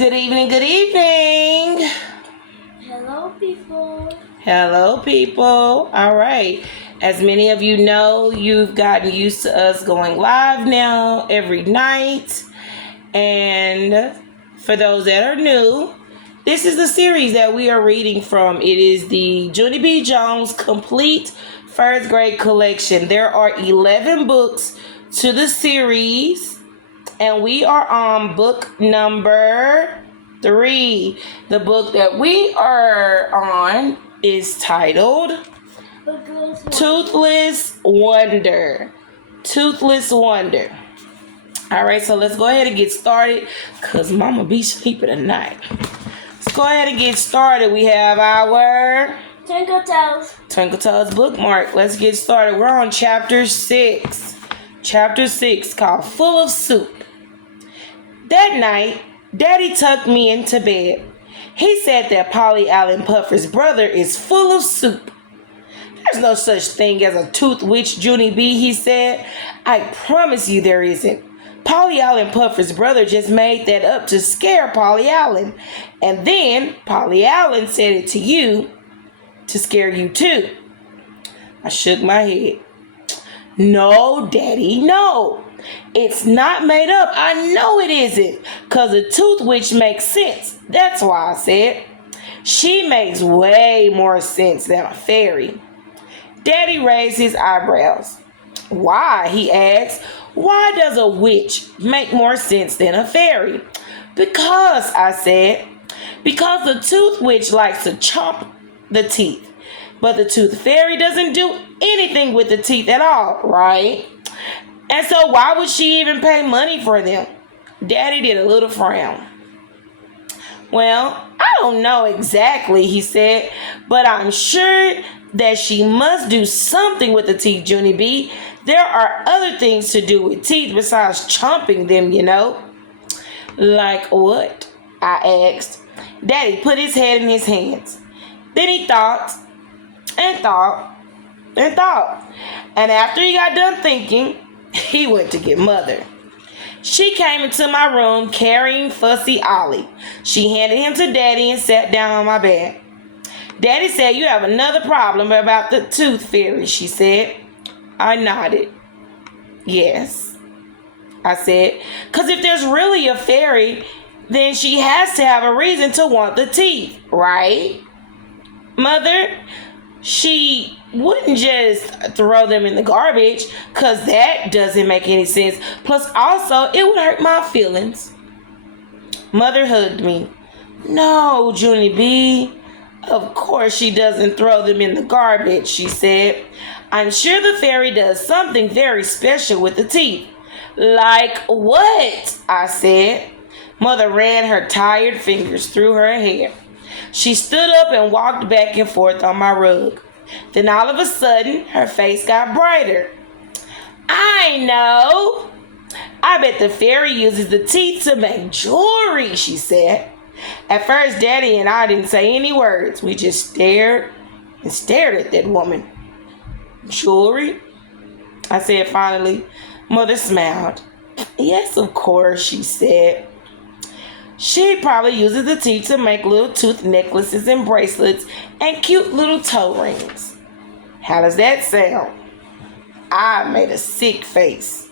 Good evening, good evening. Hello, people. Hello, people. All right. As many of you know, you've gotten used to us going live now every night. And for those that are new, this is the series that we are reading from. It is the Junie B Jones Complete First Grade Collection. There are 11 books to the series, and we are on book number 3. The book that we are on is titled Toothless Wonder. Toothless Wonder. All right, so let's go ahead and get started because Mama be sleeping tonight. Let's go ahead and get started. We have our Twinkle Toes bookmark. Let's get started. We're on chapter 6. Chapter 6 called Full of Soup. That night, Daddy tucked me into bed. He said that Polly Allen Puffer's brother is full of soup. There's no such thing as a tooth witch, Junie B, he said. I promise you there isn't. Polly Allen Puffer's brother just made that up to scare Polly Allen. And then Polly Allen said it to you to scare you too. I shook my head. No, Daddy, no. It's not made up. I know it isn't. Because a tooth witch makes sense. That's why I said. She makes way more sense than a fairy. Daddy raised his eyebrows. Why? He asked. Why does a witch make more sense than a fairy? Because, I said. Because the tooth witch likes to chomp the teeth. But the tooth fairy doesn't do anything with the teeth at all, right? And so why would she even pay money for them? Daddy did a little frown. Well, I don't know exactly, he said, but I'm sure that she must do something with the teeth, Junie B. There are other things to do with teeth besides chomping them, you know. Like what? I asked. Daddy put his head in his hands. Then he thought and thought and thought. And after he got done thinking, he went to get Mother. She came into my room carrying Fussy Ollie. She handed him to Daddy and sat down on my bed. Daddy said, you have another problem about the tooth fairy, she said. I nodded. Yes, I said, because if there's really a fairy, then she has to have a reason to want the teeth, right? Mother, she wouldn't just throw them in the garbage, because that doesn't make any sense. Plus, also, it would hurt my feelings. Mother hugged me. No, Junie B. Of course she doesn't throw them in the garbage, she said. I'm sure the fairy does something very special with the teeth. Like what? I said. Mother ran her tired fingers through her hair. She stood up and walked back and forth on my rug. Then all of a sudden, her face got brighter. I know. I bet the fairy uses the teeth to make jewelry, she said. At first, Daddy and I didn't say any words. We just stared and stared at that woman. Jewelry? I said finally. Mother smiled. Yes, of course, she said. She probably uses the teeth to make little tooth necklaces and bracelets and cute little toe rings. How does that sound? I made a sick face.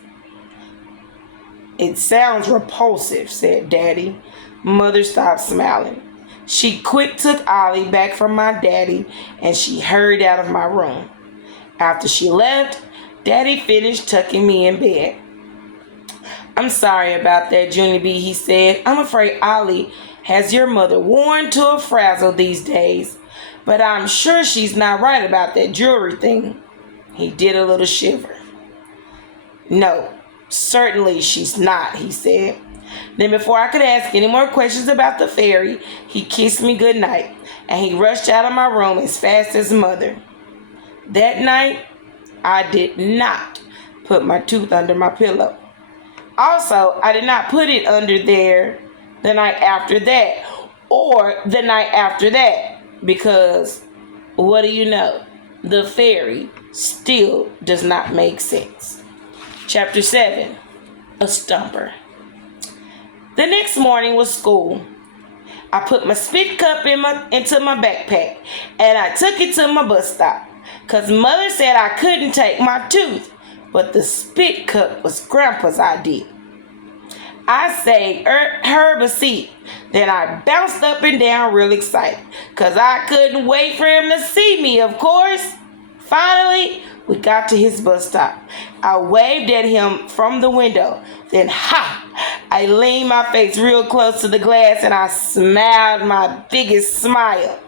It sounds repulsive, said Daddy. Mother stopped smiling. She quick took Ollie back from my daddy and she hurried out of my room. After she left, Daddy finished tucking me in bed. I'm sorry about that, Junie B, he said. I'm afraid Ollie has your mother worn to a frazzle these days, but I'm sure she's not right about that jewelry thing. He did a little shiver. No, certainly she's not, he said. Then before I could ask any more questions about the fairy, he kissed me goodnight, and he rushed out of my room as fast as Mother. That night, I did not put my tooth under my pillow. Also, I did not put it under there the night after that, or the night after that, because what do you know? The fairy still does not make sense. Chapter 7, A Stumper. The next morning was school. I put my spit cup into my backpack and I took it to my bus stop. Cause mother said I couldn't take my tooth, but the spit cup was grandpa's idea. I saved Herb a seat. Then I bounced up and down real excited. Cause I couldn't wait for him to see me, of course. Finally, we got to his bus stop. I waved at him from the window. Then, I leaned my face real close to the glass and I smiled my biggest smile.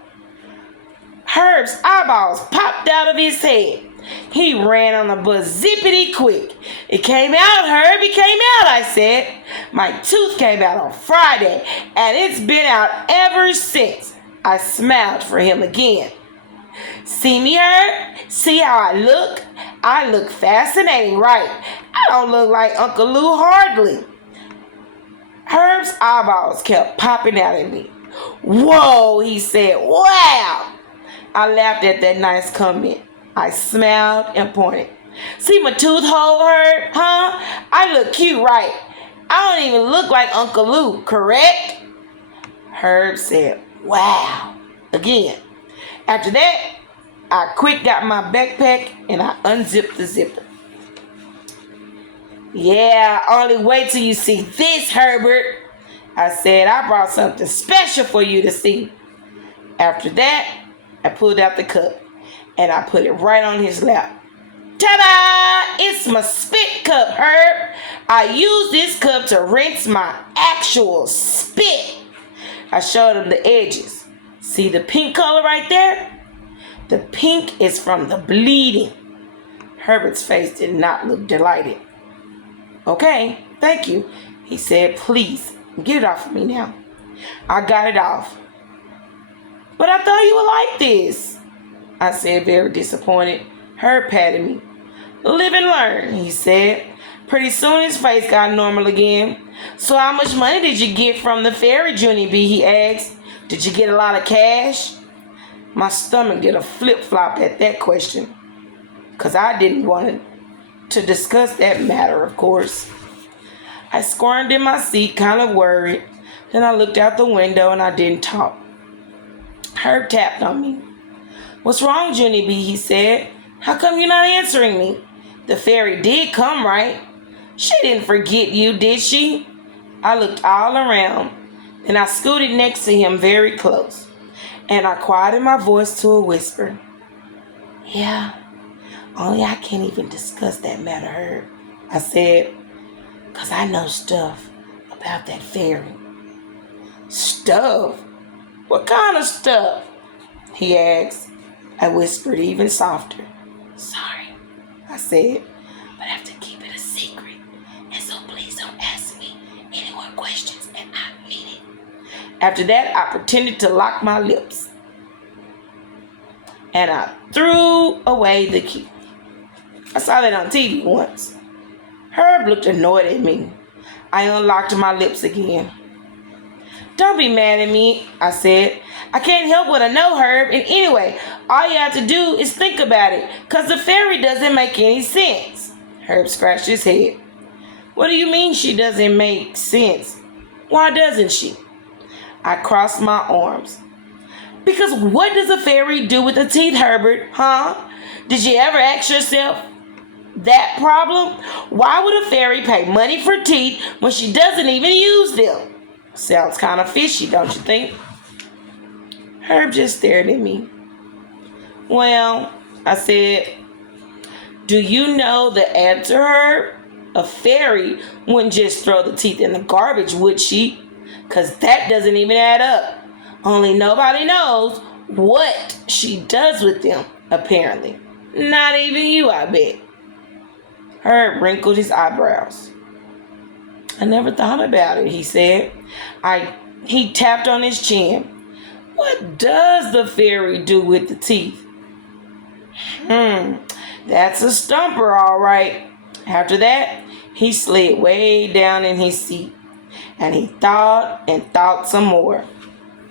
Herb's eyeballs popped out of his head. He ran on the bus zippity quick. It came out, Herb, it came out, I said. My tooth came out on Friday, and it's been out ever since. I smiled for him again. See me, Herb? See how I look? I look fascinating, right? I don't look like Uncle Lou hardly. Herb's eyeballs kept popping out at me. Whoa, he said, wow. I laughed at that nice comment. I smiled and pointed. See my tooth hole, Herb? Huh? I look cute, right? I don't even look like Uncle Lou, correct? Herb said, wow, again. After that, I quick got my backpack and I unzipped the zipper. Yeah, only wait till you see this, Herbert. I said, I brought something special for you to see. After that, I pulled out the cup and I put it right on his lap. Ta-da! It's my spit cup, Herb. I use this cup to rinse my actual spit. I showed him the edges. See the pink color right there? The pink is from the bleeding. Herbert's face did not look delighted. Okay, thank you, he said. Please, get it off of me now. I got it off. But I thought you would like this, I said, very disappointed. Herb patted me. Live and learn, he said. Pretty soon his face got normal again. So how much money did you get from the ferry, Junie B, he asked. Did you get a lot of cash? My stomach did a flip-flop at that question, because I didn't want to discuss that matter, of course. I squirmed in my seat, kind of worried. Then I looked out the window and I didn't talk. Herb tapped on me. What's wrong, Junie B, he said. How come you're not answering me? The fairy did come, right? She didn't forget you, did she? I looked all around, and I scooted next to him very close, and I quieted my voice to a whisper. Yeah, only I can't even discuss that matter, Herb, I said, because I know stuff about that fairy. Stuff? What kind of stuff? He asked. I whispered even softer. Sorry, I said, but I have to keep it a secret. And so please don't ask me any more questions, and I mean it. After that, I pretended to lock my lips. And I threw away the key. I saw that on TV once. Herb looked annoyed at me. I unlocked my lips again. Don't be mad at me, I said. I can't help what I know, Herb. And anyway, all you have to do is think about it, because the fairy doesn't make any sense. Herb scratched his head. What do you mean she doesn't make sense? Why doesn't she? I crossed my arms. Because what does a fairy do with the teeth, Herbert? Huh? Did you ever ask yourself that problem? Why would a fairy pay money for teeth when she doesn't even use them? Sounds kind of fishy, don't you think? Herb just stared at me. Well, I said, do you know the answer, Herb? A fairy wouldn't just throw the teeth in the garbage, would she? Because that doesn't even add up. Only nobody knows what she does with them, apparently. Not even you, I bet. Herb wrinkled his eyebrows. I never thought about it, he said. He tapped on his chin. What does the fairy do with the teeth? That's a stumper, all right. After that, he slid way down in his seat, and he thought and thought some more.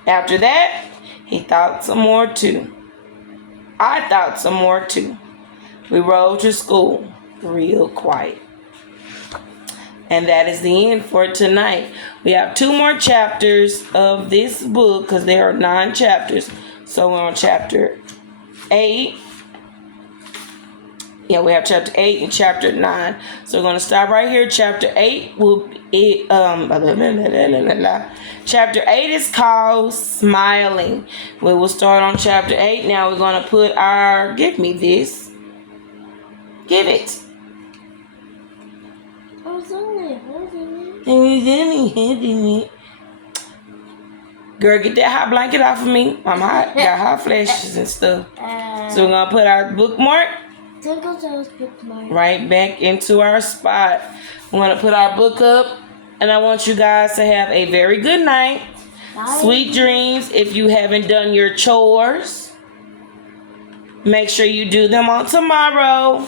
After that, he thought some more too. I thought some more too. We rode to school real quiet. And that is the end for tonight. We have 2 more chapters of this book because there are 9 chapters. So we're on chapter 8. Yeah, we have chapter 8 and chapter 9. So we're going to stop right here. Chapter 8 will be, chapter 8 is called Smiling. We will start on chapter 8. Now we're going to put our, give me this. Give it. I was only holding it. Girl, get that hot blanket off of me. I'm hot. Got hot flashes and stuff. So we're going to put our bookmark Twinkle Toes bookmark right back into our spot. We're going to put our book up. And I want you guys to have a very good night. Bye. Sweet dreams. If you haven't done your chores, make sure you do them on tomorrow.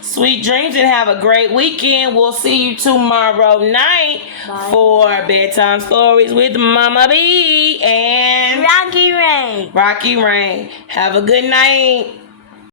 Sweet dreams and have a great weekend. We'll see you tomorrow night for Bedtime Stories with Mama B and Rocky Rain. Rocky Rain. Have a good night.